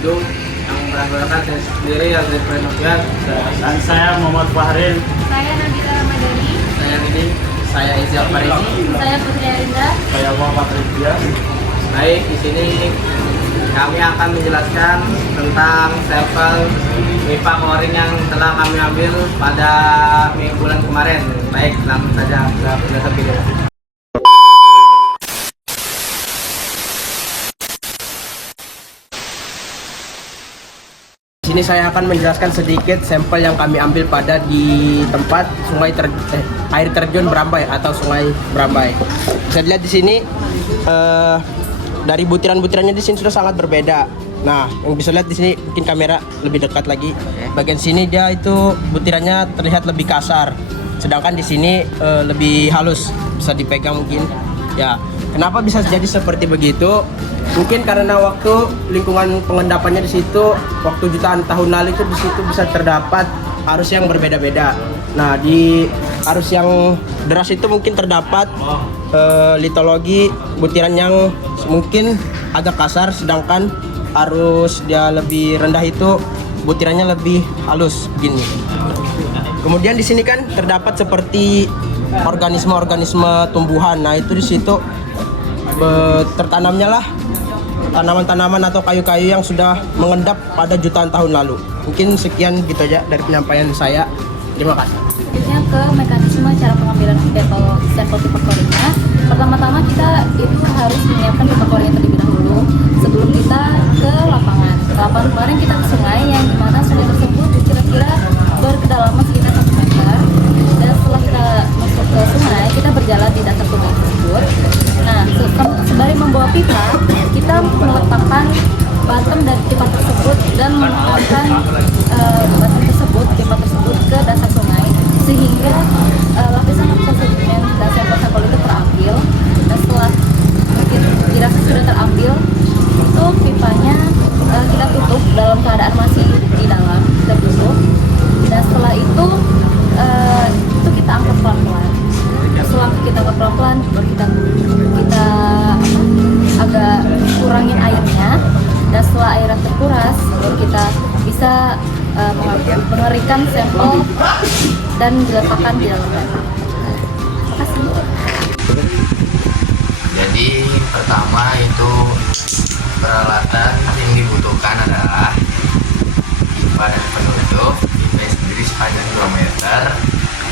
Bandung yang beranggotakan saya sendiri Yazid Renovian. Dan saya Muhammad Fahrin. Saya Nabila Ramadhani. Saya ini, saya Izyal Farisi. Saya Putri Arinda. Saya Muhammad Rizkia. Baik, di sini kami akan menjelaskan tentang sampel MIPA Coring yang telah kami ambil pada bulan kemarin. Baik, langsung saja ke penjelasan video. Di sini saya akan menjelaskan sedikit sampel yang kami ambil pada di tempat air terjun Berambai atau Sungai Berambai. Bisa dilihat di sini dari butiran-butirannya di sini sudah sangat berbeda. Nah, yang bisa lihat di sini mungkin kamera lebih dekat lagi. Bagian sini dia itu butirannya terlihat lebih kasar, sedangkan di sini lebih halus, bisa dipegang mungkin. Ya, kenapa bisa jadi seperti begitu? Mungkin karena waktu lingkungan pengendapannya di situ, waktu jutaan tahun lalu itu di situ bisa terdapat arus yang berbeda-beda. Nah, di arus yang deras itu mungkin terdapat litologi butiran yang mungkin agak kasar, sedangkan arus dia lebih rendah itu butirannya lebih halus begini. Kemudian di sini kan terdapat seperti organisme-organisme tumbuhan. Nah, itu di situ tertanamnya lah tanaman-tanaman atau kayu-kayu yang sudah mengendap pada jutaan tahun lalu. Mungkin sekian gitu aja dari penyampaian saya. Terima kasih. Selanjutnya ke mekanisme cara pengambilan sampel pipa coringnya. Pertama-tama kita itu harus menyiapkan pipa coring terlebih dahulu sebelum kita ke lapangan. Lapangan kemarin kita ke sungai yang dimana sungai tersebut kira-kira berkedalaman sekitar 1 meter. Dan setelah kita masuk ke sungai, kita berjalan di dasar sungai tersebut. Nah, sembari membawa pipa, kita meletakkan bottom dari pipa tersebut dan menempelkan bottom tersebut, pipa tersebut ke dasar sungai, sehingga lapisan-lapisan sedimen dan sampel-sampel itu terambil. Dan setelah dirasa sudah terambil, itu pipanya kita tutup dalam keadaan masih di dalam, kita tutup. Dan setelah itu kita angkat pelan-pelan. Setelah kita angkat pelan-pelan, baru kita agak kurangin airnya. Dan setelah airnya terkuras, baru kita bisa mengerikan sampel dan diletakkan di dalam pipa. Terima kasih. Jadi pertama itu peralatan yang dibutuhkan adalah pipa dan penutup. Pipa sendiri sepanjang 2 meter.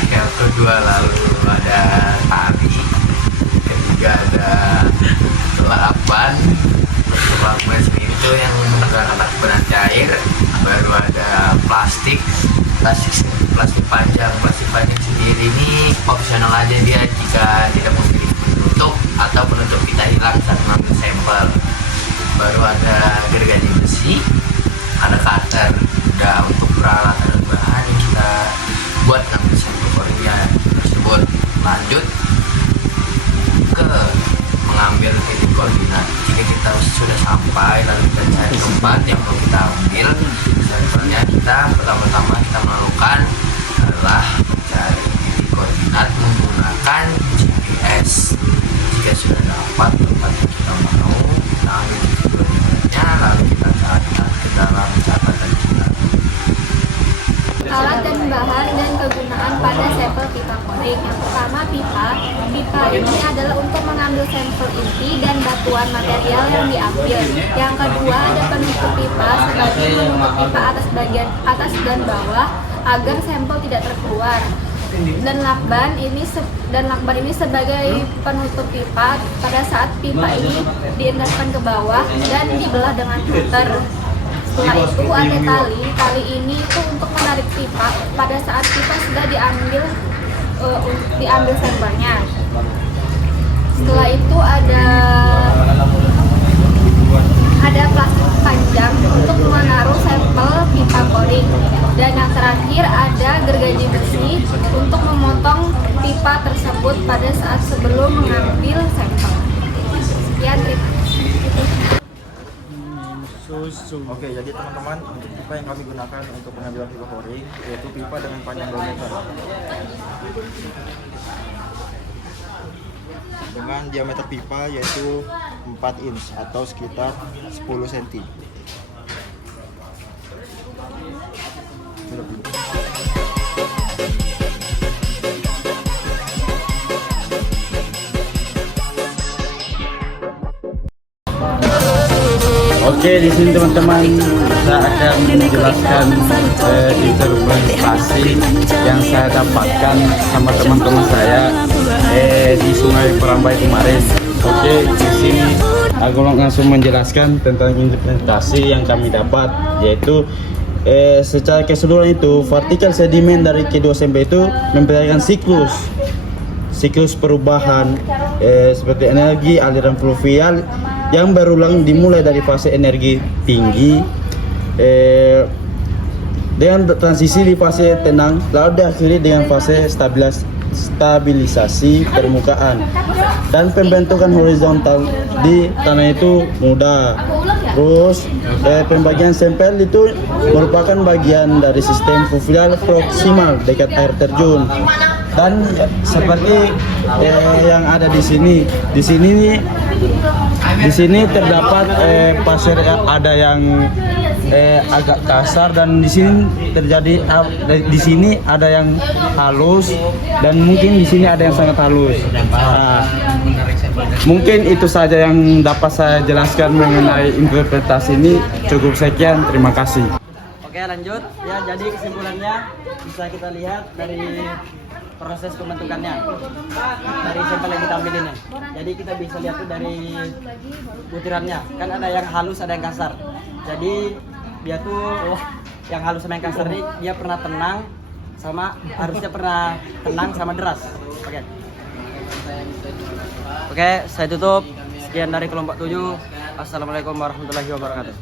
Yang kedua lalu ada tali. Ketiga ada selapan. Selapan itu yang menggunakan benang cair. Baru ada plastik panjang. Plastik panjang sendiri ini opsional aja dia jika tidak memiliki penutup atau penutup kita hilang saat mengambil sampel. Baru ada gergaji besi, ada cutter. Udah untuk peralatan dan bahan yang kita buat ngambil sampel coringnya tersebut. Lanjut ke mengambil titik koordinat. Jika kita sudah sampai, lalu kita cari tempat yang mau kita ambil sampelnya, kita pertama-tama kita melakukan adalah mencari titik koordinat menggunakan GPS. Jika sudah dapat tempat yang kita mau, kita ambil titik koordinatnya, lalu kita catat ke dalam catatan kita. Alat dan bahan dan kegunaan pada sampel pipa coring. Yang pertama, pipa ini adalah untuk mengambil sampel inti dan batuan material yang diambil. Yang kedua, ada penutup pipa sebagai menutup pipa bagian atas dan bawah agar sampel tidak terkeluar. Dan lakban ini sebagai penutup pipa pada saat pipa ini diendaskan ke bawah dan dibelah dengan puter. Setelah itu ada tali ini itu untuk menarik pipa pada saat pipa sudah diambil sampelnya. Setelah itu ada plastik panjang untuk menaruh sampel pipa coring. Dan yang terakhir ada gergaji besi untuk memotong pipa tersebut pada saat sebelum mengambil sampel. Sekian, terima kasih. Oke, jadi teman-teman, untuk pipa yang kami gunakan untuk pengambilan pipa coring yaitu pipa dengan panjang 2 meter dengan diameter pipa yaitu 4 inch atau sekitar 10 cm. Oke, di sini teman-teman saya akan menjelaskan interpretasi yang saya dapatkan sama teman-teman saya di Sungai Perambai kemarin. Oke, di sini aku langsung menjelaskan tentang interpretasi yang kami dapat, yaitu secara keseluruhan itu partikel sedimen dari kedua sampel itu memperlihatkan siklus perubahan seperti energi aliran fluvial yang berulang dimulai dari fase energi tinggi dengan transisi di fase tenang lalu diakhiri dengan fase stabilisasi permukaan dan pembentukan horizontal di tanah itu mudah. Terus pembagian sampel itu merupakan bagian dari sistem fluvial proksimal dekat air terjun. Dan seperti yang ada di sini terdapat pasir ada yang agak kasar dan di sini ada yang halus dan mungkin di sini ada yang sangat halus. Nah, mungkin itu saja yang dapat saya jelaskan mengenai interpretasi ini. Cukup sekian, terima kasih. Oke, lanjut ya. Jadi kesimpulannya bisa kita lihat dari proses pembentukannya dari sampel yang kita ambil ini. Jadi kita bisa lihat tuh dari butirannya, kan ada yang halus ada yang kasar. Jadi dia tuh yang halus sama yang kasar ini dia pernah tenang sama harusnya pernah tenang sama deras. Oke, saya tutup. Sekian dari kelompok 7. Assalamualaikum warahmatullahi wabarakatuh.